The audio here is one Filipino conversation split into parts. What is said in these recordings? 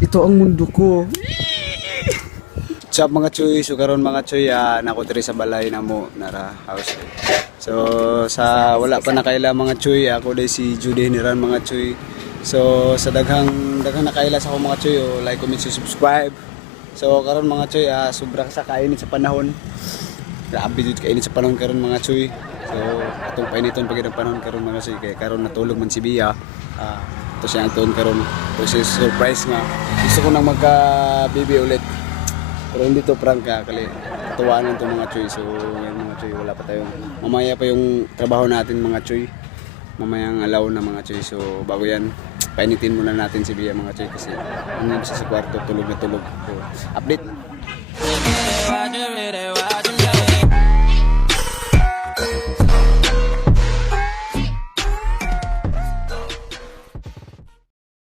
Ito ang mundo ko. Sa mga choy, so karon mga choy, nako diri sa balay na mo nara house. So sa wala pa nakaila mga choy, ako dai si Judy Hiniran mga choy. So sa daghang nakaila sa ako mga choy, like, comment, subscribe. So karon mga choy, sobra sa kainit sa panahon. Grabe jud kainit sa panahon karon mga choy. So atong painiton pagid ang panahon karon mga choy, kay karon natulog man si Bia. Ito siya ang tuon karon. Ito si surprise nga. Gusto ko nang magka-baby ulit. Pero hindi to prank kali. Tuwaanan to mga choy. So ngayon mga choy, wala pa tayong, mamaya pa yung trabaho natin mga choy. Mamayang alaw na mga choy. So bago yan, painitin muna natin si Bia mga choy, kasi ano siya sa kwarto, tulog na tulog. So update.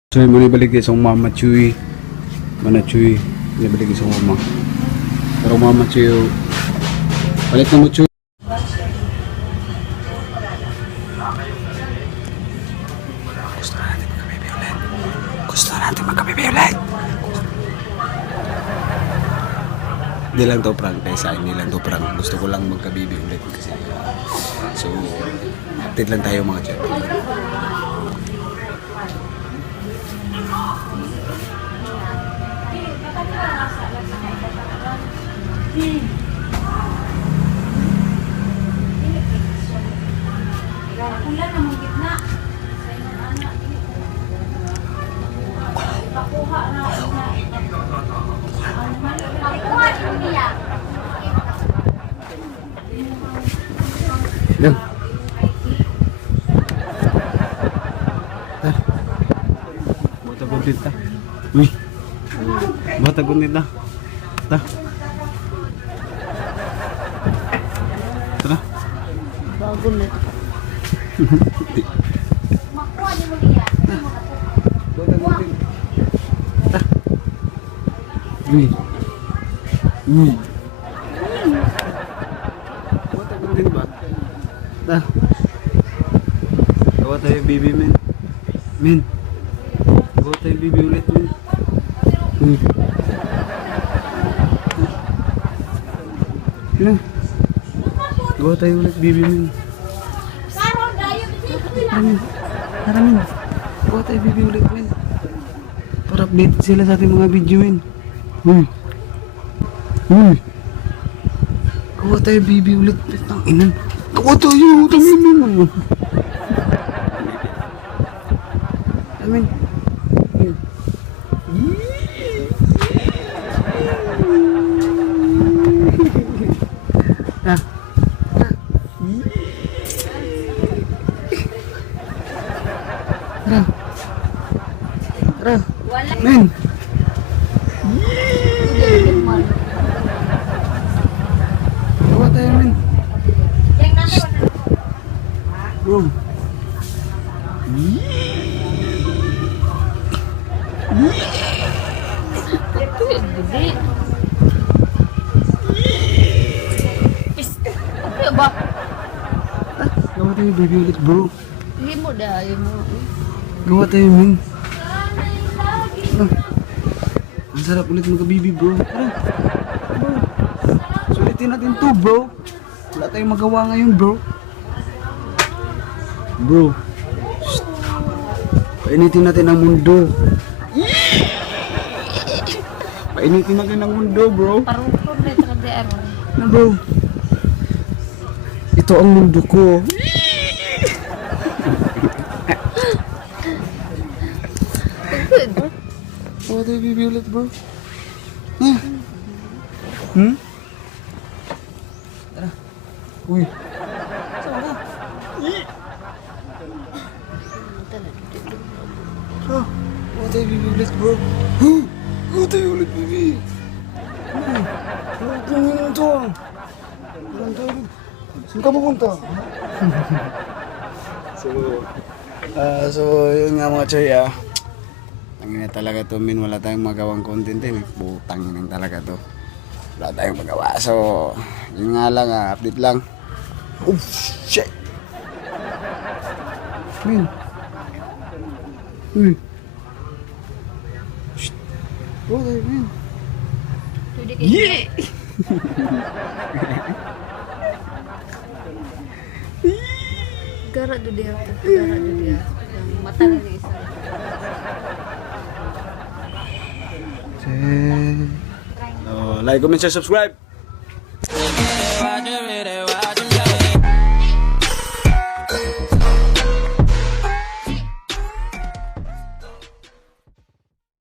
So yung manibalik sa mama choy. Mana choy, manibalik sa mama. Pero mama choy, palit na mo choy. Gusto natin magkabibi ulit. Hindi lang to prank, kaysa hindi lang to prank. Gusto ko lang magkabibi ulit kasi so update lang tayo mga chat. Ulan ang gitna. Pakuha na. Pakuha niya. Yan. Bota guntit ta. Uy. Bota guntit ta. Ta. Tara. Bago na ito. Makuha niyo niya. Bota guntit. Ta. Uy. Uy. Bota guntit ba? Ta. Gawa tayo baby men. Men. Gawa tayo baby ulit men. Uy. Yan. Gawa tayo ulit baby men. Tara men. Gawa tayo baby ulit men. Para update sila sa ating mga video men. Uy. Uy. Gawa tayo baby ulit. Tanginan. Gawa tayo. Tanginan. Amen. Ah. Tara. Tara. Men. Gawa tayo men. Bro. Okay ba? Gawa tayo baby ulit bro. Hindi mo dahil mo. Gawa tayo men. Ang sarap ulit magka-baby bro. Tara. Bro. Sulitin natin to bro. Wala tayong magawa ngayon bro. Bro. Shh. Painitin natin ang mundo. Painitin natin ang mundo bro. Parukod na ito kasi aron. Na bro. Ito ang mundo ko. Gawa tayo baby ulit bro. Tara. Uy. Tara. Gawa tayo baby ulit bro. Gawa tayo ulit baby. Tingnan ito. Walang tayo. Saan ka pupunta? So yun nga mga choy, tangina talaga to min, wala tayong magawang content din. Butangin talaga to. Wala tayong magawa. So yun nga lang, update lang. Oh shit. Min. Uy. Shit. Oh, tayo yun. Pwede kayo. Gara do dia. Gara do dia. Yang mata na ni isa. So, like, comment, share, subscribe. Roger it,